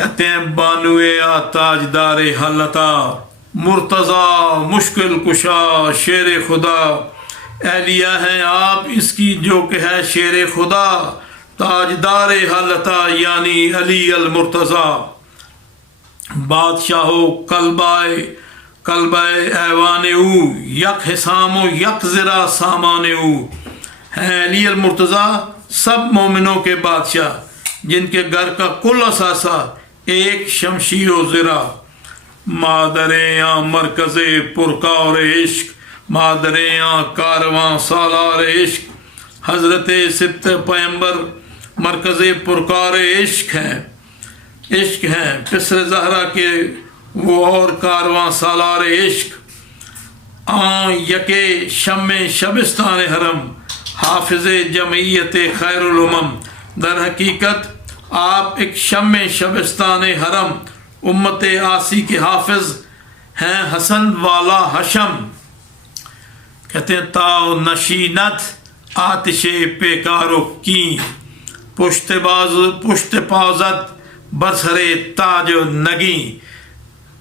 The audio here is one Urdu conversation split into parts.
کہتے ہیں بانوے تاجدار حلتا مرتضی مشکل کشا شیر خدا، اہلیہ ہیں آپ اس کی جو کہ ہے شیر خدا، تاجدار حلتا یعنی علی المرتضی، بادشاہو قلبائے ایوان او، یک حسام و یک زرا سامان او، ہیں علی المرتضی سب مومنوں کے بادشاہ جن کے گھر کا کل اثاثہ ایک شمشیر و زرا، مادریں مرکز پرکار عشق، مادریں کارواں سالار عشق، حضرت سبت پیمبر مرکز پرکار عشق ہیں پسر زہرا کے وہ اور کارواں سالار عشق، یکے شم شبستان حرم حافظ جمعیت خیر الامم، در حقیقت آپ ایک شم شبستان حرم امت آسی کے حافظ ہیں، حسن والا حشم، کہتے ہیں تاؤ نشینت آتش پیکارو کی، پشت پازت برسرے تاج و نگی،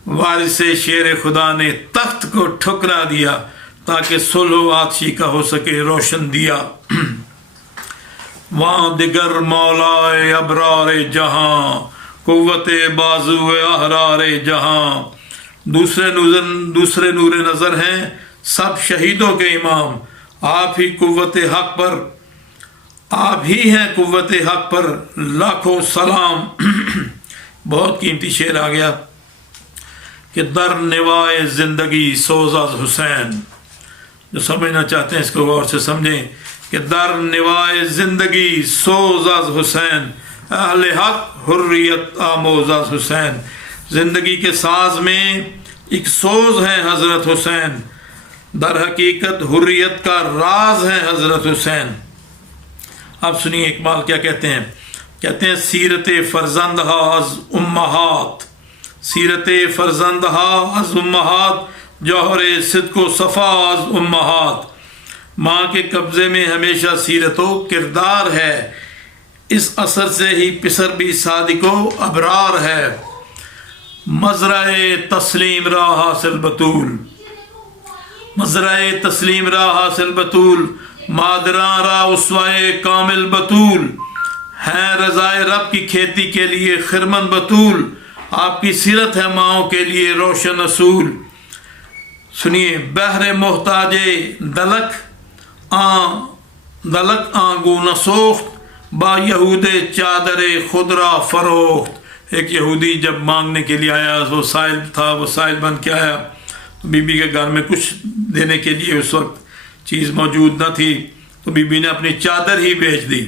وارث شیر خدا نے تخت کو ٹھکرا دیا تاکہ صلح و آتشی کا ہو سکے روشن دیا، وہاں دیگر مولا ابرار جہاں قوت بازو احرار جہاں، دوسرے نور نظر ہیں سب شہیدوں کے امام، آپ ہی ہیں قوت حق پر لاکھوں سلام۔ بہت قیمتی شعر آ گیا کہ در نوائے زندگی سوز از حسین، جو سمجھنا چاہتے ہیں اس کو غور سے سمجھیں کہ در نوائے زندگی سوز از حسین، اہل حق حریت آموز از حسین، زندگی کے ساز میں ایک سوز ہے حضرت حسین، در حقیقت حریت کا راز ہے حضرت حسین۔ اب سنیے اقبال کیا کہتے ہیں سیرت فرزندہ از امہات، سیرت فرزندہ از امہات، جوہر صدق و صفا از امہات، ماں کے قبضے میں ہمیشہ سیرت و کردار ہے، اس اثر سے ہی پسر بھی صادق و ابرار ہے، مزرع تسلیم را حاصل بطول، مزرع تسلیم را حاصل بطول، مادراں را اسوائے کامل بطول، ہیں رضائے رب کی کھیتی کے لیے خرمن بطول، آپ کی سیرت ہے ماؤں کے لیے روشن اصول۔ سنیے بہر محتاج دلک آنگو نسوخت، با یہود چادر خدرا فروخت، ایک یہودی جب مانگنے کے لیے آیا، وہ سائل تھا، وہ سائل بن کے آیا، بی بی کے گھر میں کچھ دینے کے لیے اس وقت چیز موجود نہ تھی، تو بی بی نے اپنی چادر ہی بیچ دی،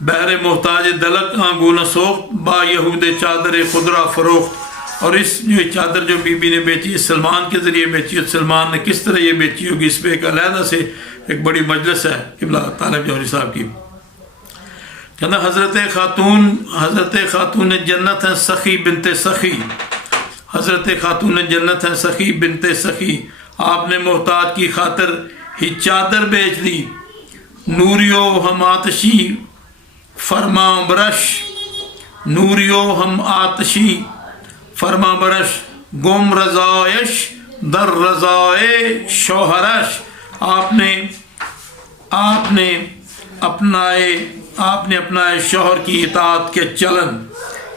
بہر محتاج دلک آنگو نسوخت، با یہود چادر خدرا فروخت، اور اس جو چادر جو بی بی نے بیچی سلمان کے ذریعے بیچی، اور سلمان نے کس طرح یہ بیچی ہوگی، اس پہ ایک علیحدہ سے ایک بڑی مجلس ہے قبلہ طالب جوہری صاحب کی۔ کہنا حضرت خاتون جنت ہیں سخی بنت سخی، حضرت خاتون جنت ہیں سخی بنت سخی، آپ نے محتاج کی خاطر ہی چادر بیچ دی، نوریو ہم آتشی فرما برش، نوریو ہم آتشی فرما برش، گم رضایش در رضائے شوہرش، آپ نے اپنائے شوہر کی اطاعت کے چلن،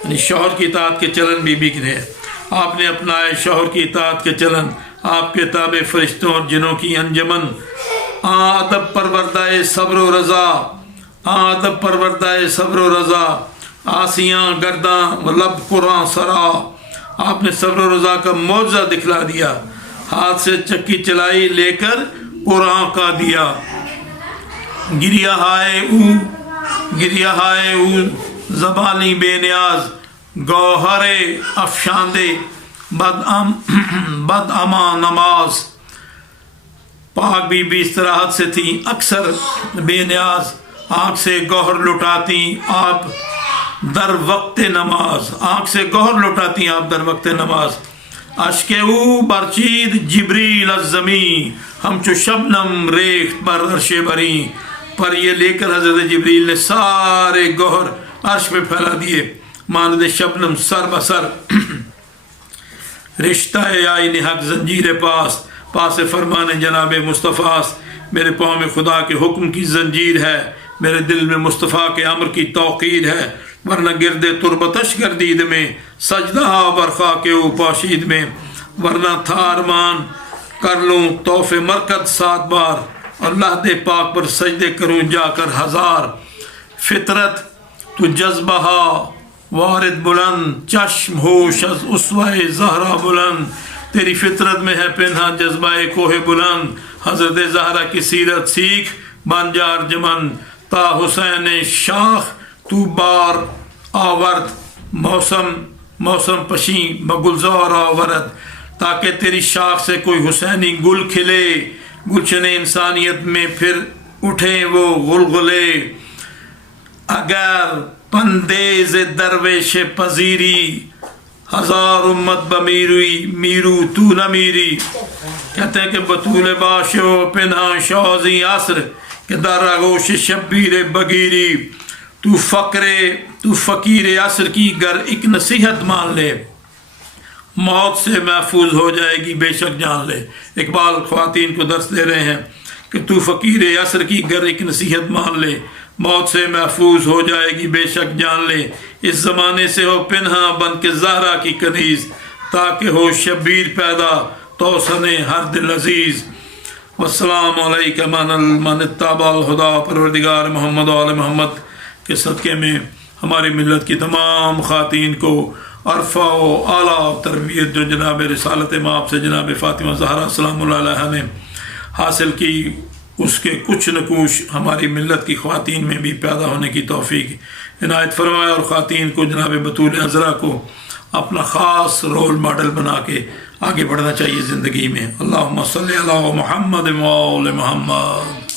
یعنی شوہر کی اطاعت کے چلن بی بی کے رہے، آپ نے اپنائے شوہر کی اطاعت کے چلن، آپ کے تابع فرشتوں اور جنوں کی انجمن، ادب پروردہ صبر و رضا، ادب پروردہ صبر و رضا، آسیاں گرداں لب قرآن سرا، آپ نے صبر و رضا کا معجزہ دکھلا دیا، ہاتھ سے چکی چلائی لے کر قرآن کا دیا، گریا ہائے او زبانی بے نیاز، گوہر افشاندے بد اما نماز، پاک بی بی استراحت سے تھی اکثر بے نیاز، آنکھ سے گوہر لٹاتی آپ در وقت نماز، آنکھ سے گوہر لٹاتی آپ در وقت نماز، اشک او برچید جبریل از زمین، ہم چو شبنم ریخت بر عرش بری، پر یہ لے کر حضرت جبریل نے سارے گوہر عرش پہ پھیلا دیے، مانند شبنم سر بسر رشتہ آئین حق زنجیر پاس فرمان جناب مصطفیٰ، میرے پاؤں میں خدا کے حکم کی زنجیر ہے، میرے دل میں مصطفیٰ کے امر کی توقیر ہے، ورنہ گردے تربتش گردید میں سجدہ برخا کے او پاشید میں، ورنہ تھا ارمان کر لوں توف مرکت 7 بار، اللہ دے پاک پر سجدے کروں جا کر 1000۔ فطرت تو جذبہ وارد بلند، چشم ہوش از اسوہ زہرا بلند، تیری فطرت میں ہے پنہا جذبہ کوہ بلند، حضرت زہرا کی سیرت سیکھ بن جا ارجمند، تا حسین شاخ تو بار آورد، موسم پشیں بگلزار آورد، تاکہ تیری شاخ سے کوئی حسینی گل کھلے، گلشن انسانیت میں پھر اٹھیں وہ غلغلے۔ اگر پندیز درویش پذیری، 1000 امت بمیروی میرو تو نہ میری۔ کہتے ہیں کہ بطول باشو پنہا شازی عصر، کہ در آغوش شبیر بگیری، تو فقیر عصر کی گر ایک نصیحت مان لے، موت سے محفوظ ہو جائے گی بے شک جان لے۔ اقبال خواتین کو درس دے رہے ہیں کہ تو فقیر عصر کی گر ایک نصیحت مان لے، موت سے محفوظ ہو جائے گی بے شک جان لے، اس زمانے سے ہو پنہا بن کے زہرا کی کنیز، تاکہ ہو شبیر پیدا توسن ہر دل عزیز۔ والسلام علیکم من اتبع الہدی، پروردگار محمد و آل محمد کے صدقے میں ہماری ملت کی تمام خواتین کو عرفہ و اعلیٰ تربیت جو جناب رسالت مآب سے جناب فاطمہ زہرا سلام اللہ علیہا نے حاصل کی، اس کے کچھ نکوش ہماری ملت کی خواتین میں بھی پیدا ہونے کی توفیق عنایت فرمائے، اور خواتین کو جناب بطول عذرا کو اپنا خاص رول ماڈل بنا کے آگے بڑھنا چاہیے زندگی میں۔ اللہم صلی علی محمد و آل محمد۔